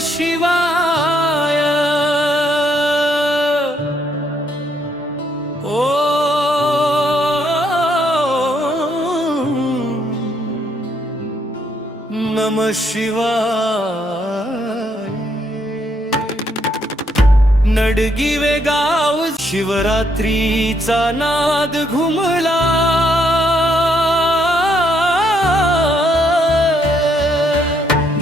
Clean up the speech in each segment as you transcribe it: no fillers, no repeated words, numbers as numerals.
शिवाय। नमः शिवाय। नडगिवे गाव शिवरात्रीचा नाद घुमला।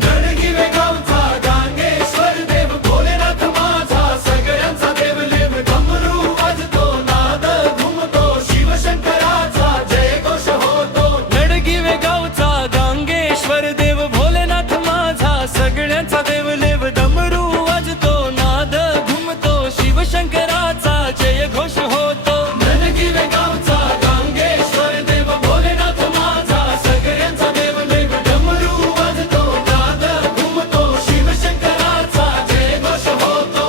नडगिवे गावचा गांगेश्वर देव भोलेनाथ माझा सगळ्यांचा देव लेव। डमरू वाजतो नाद घुमतो शिवशंकराचा जय घोष होतो। नडगिवे गावचा गांगेश्वर देव भोलेनाथ माझा सगळ्यांचा देव लेव। डमरू वाजतो नाद घुमतो शिवशंकराचा जय घोष होतो। नडगिवे गावचा गांगेश्वर देव भोलेनाथ माझा सगळ्यांचा देव लेव। डमरू वाजतो नाद घुमतो शिवशंकराचा जय घोष होतो।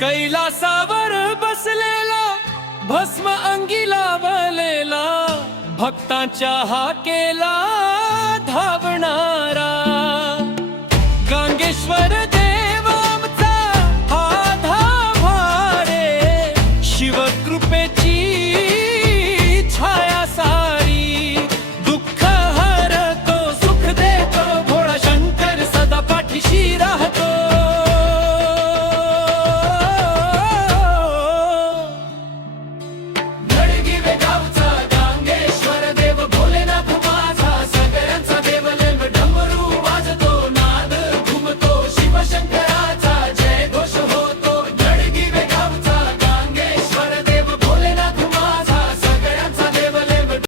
कैलासावर बसलेला भस्म अंगी लावलेला भक्तांच्या हाकेला धावणारा।